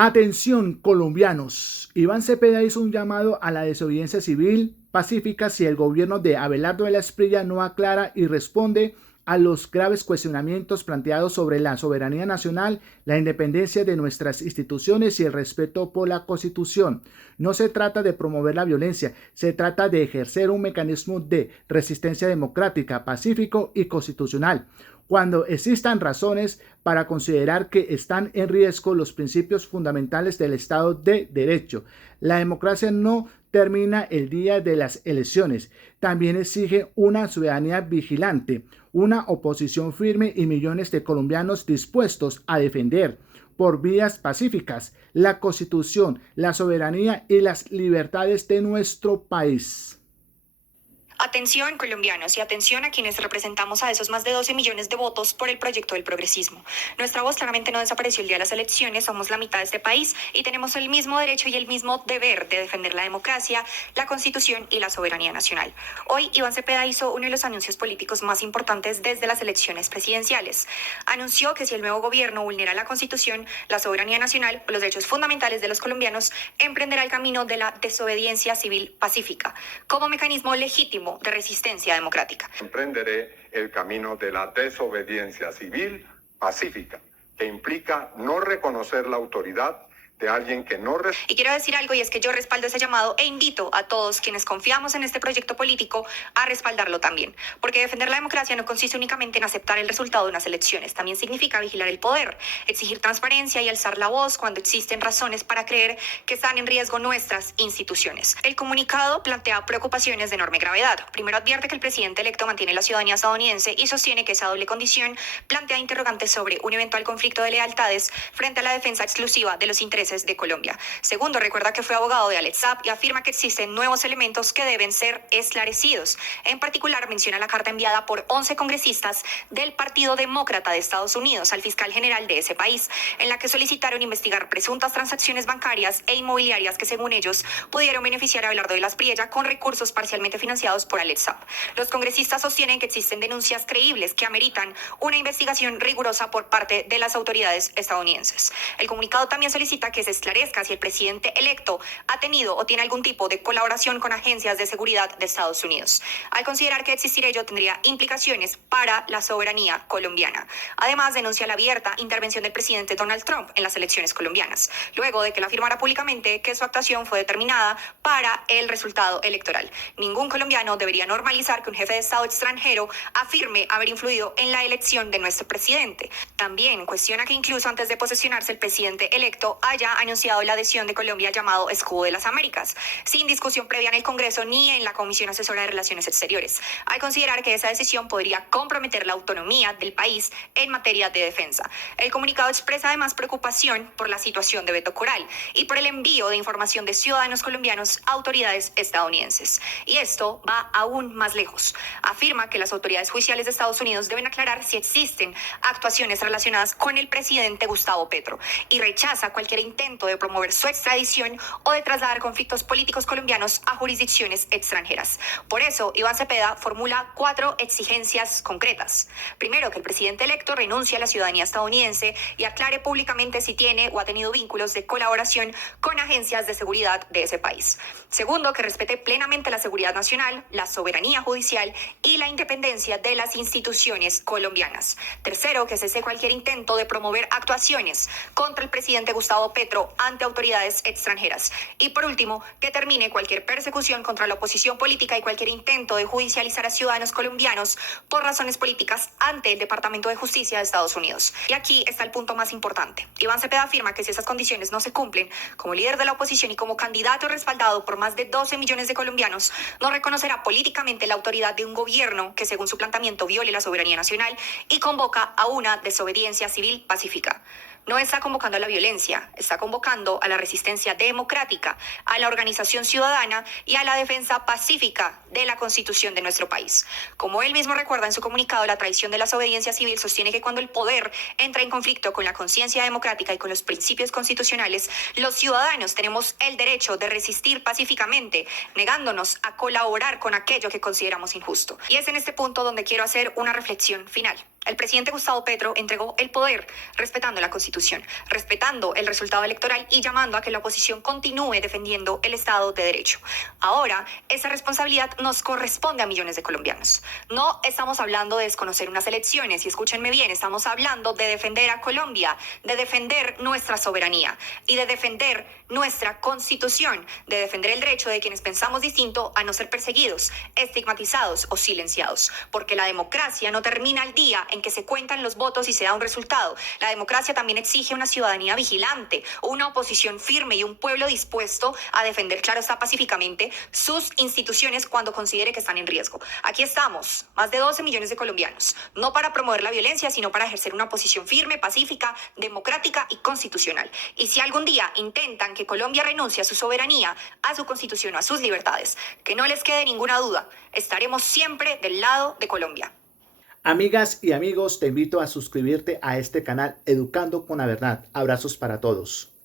Atención, colombianos. Iván Cepeda hizo un llamado a la desobediencia civil pacífica si el gobierno de Abelardo de la Espriella no aclara y responde a los graves cuestionamientos planteados sobre la soberanía nacional, la independencia de nuestras instituciones y el respeto por la Constitución. No se trata de promover la violencia, se trata de ejercer un mecanismo de resistencia democrática, pacífico y constitucional. Cuando existan razones para considerar que están en riesgo los principios fundamentales del Estado de Derecho. La democracia no termina el día de las elecciones. También exige una ciudadanía vigilante, una oposición firme y millones de colombianos dispuestos a defender por vías pacíficas la Constitución, la soberanía y las libertades de nuestro país. Atención, colombianos, y atención a quienes representamos a esos más de 12 millones de votos por el proyecto del progresismo. Nuestra voz claramente no desapareció el día de las elecciones, somos la mitad de este país y tenemos el mismo derecho y el mismo deber de defender la democracia, la Constitución y la soberanía nacional. Hoy, Iván Cepeda hizo uno de los anuncios políticos más importantes desde las elecciones presidenciales. Anunció que si el nuevo gobierno vulnera la Constitución, la soberanía nacional o los derechos fundamentales de los colombianos, emprenderá el camino de la desobediencia civil pacífica, como mecanismo legítimo de resistencia democrática. Emprenderé el camino de la desobediencia civil pacífica, que implica no reconocer la autoridad de alguien que no... Y quiero decir algo, y es que yo respaldo ese llamado e invito a todos quienes confiamos en este proyecto político a respaldarlo también. Porque defender la democracia no consiste únicamente en aceptar el resultado de unas elecciones, también significa vigilar el poder, exigir transparencia y alzar la voz cuando existen razones para creer que están en riesgo nuestras instituciones. El comunicado plantea preocupaciones de enorme gravedad. Primero advierte que el presidente electo mantiene la ciudadanía estadounidense y sostiene que esa doble condición plantea interrogantes sobre un eventual conflicto de lealtades frente a la defensa exclusiva de los intereses de Colombia. Segundo, recuerda que fue abogado de Alex Saab y afirma que existen nuevos elementos que deben ser esclarecidos. En particular, menciona la carta enviada por 11 congresistas del Partido Demócrata de Estados Unidos al fiscal general de ese país, en la que solicitaron investigar presuntas transacciones bancarias e inmobiliarias que, según ellos, pudieron beneficiar a Abelardo de la Espriella con recursos parcialmente financiados por Alex Saab. Los congresistas sostienen que existen denuncias creíbles que ameritan una investigación rigurosa por parte de las autoridades estadounidenses. El comunicado también solicita que se esclarezca si el presidente electo ha tenido o tiene algún tipo de colaboración con agencias de seguridad de Estados Unidos, al considerar que existir ello tendría implicaciones para la soberanía colombiana. Además, denuncia la abierta intervención del presidente Donald Trump en las elecciones colombianas, luego de que la afirmara públicamente que su actuación fue determinada para el resultado electoral. Ningún colombiano debería normalizar que un jefe de Estado extranjero afirme haber influido en la elección de nuestro presidente. También cuestiona que incluso antes de posesionarse el presidente electo haya anunciado la adhesión de Colombia al llamado Escudo de las Américas, sin discusión previa en el Congreso ni en la Comisión Asesora de Relaciones Exteriores, al considerar que esa decisión podría comprometer la autonomía del país en materia de defensa. El comunicado expresa además preocupación por la situación de Beto Coral y por el envío de información de ciudadanos colombianos a autoridades estadounidenses. Y esto va aún más lejos. Afirma que las autoridades judiciales de Estados Unidos deben aclarar si existen actuaciones relacionadas con el presidente Gustavo Petro y rechaza cualquier intento de promover su extradición o de trasladar conflictos políticos colombianos a jurisdicciones extranjeras. Por eso, Iván Cepeda formula 4 exigencias concretas. Primero, que el presidente electo renuncie a la ciudadanía estadounidense y aclare públicamente si tiene o ha tenido vínculos de colaboración con agencias de seguridad de ese país. Segundo, que respete plenamente la seguridad nacional, la soberanía judicial y la independencia de las instituciones colombianas. Tercero, que cese cualquier intento de promover actuaciones contra el presidente Gustavo Petro ante autoridades extranjeras. Y por último, que termine cualquier persecución contra la oposición política y cualquier intento de judicializar a ciudadanos colombianos por razones políticas ante el Departamento de Justicia de Estados Unidos. Y aquí está el punto más importante. Iván Cepeda afirma que si esas condiciones no se cumplen, como líder de la oposición y como candidato respaldado por más de 12 millones de colombianos, no reconocerá políticamente la autoridad de un gobierno que, según su planteamiento, viole la soberanía nacional y convoca a una desobediencia civil pacífica. No está convocando a la violencia, está convocando a la resistencia democrática, a la organización ciudadana y a la defensa pacífica de la Constitución de nuestro país. Como él mismo recuerda en su comunicado, la tradición de la desobediencia civil sostiene que cuando el poder entra en conflicto con la conciencia democrática y con los principios constitucionales, los ciudadanos tenemos el derecho de resistir pacíficamente, negándonos a colaborar con aquello que consideramos injusto. Y es en este punto donde quiero hacer una reflexión final. El presidente Gustavo Petro entregó el poder respetando la Constitución, respetando el resultado electoral y llamando a que la oposición continúe defendiendo el Estado de Derecho. Ahora, esa responsabilidad nos corresponde a millones de colombianos. No estamos hablando de desconocer unas elecciones, y escúchenme bien, estamos hablando de defender a Colombia, de defender nuestra soberanía y de defender nuestra Constitución, de defender el derecho de quienes pensamos distinto a no ser perseguidos, estigmatizados o silenciados. Porque la democracia no termina el día en que se cuentan los votos y se da un resultado. La democracia también exige una ciudadanía vigilante, una oposición firme y un pueblo dispuesto a defender, claro está, pacíficamente sus instituciones cuando considere que están en riesgo. Aquí estamos, más de 12 millones de colombianos, no para promover la violencia, sino para ejercer una posición firme, pacífica, democrática y constitucional. Y si algún día intentan que Colombia renuncie a su soberanía, a su constitución o a sus libertades, que no les quede ninguna duda, estaremos siempre del lado de Colombia. Amigas y amigos, te invito a suscribirte a este canal Educando con la Verdad. Abrazos para todos.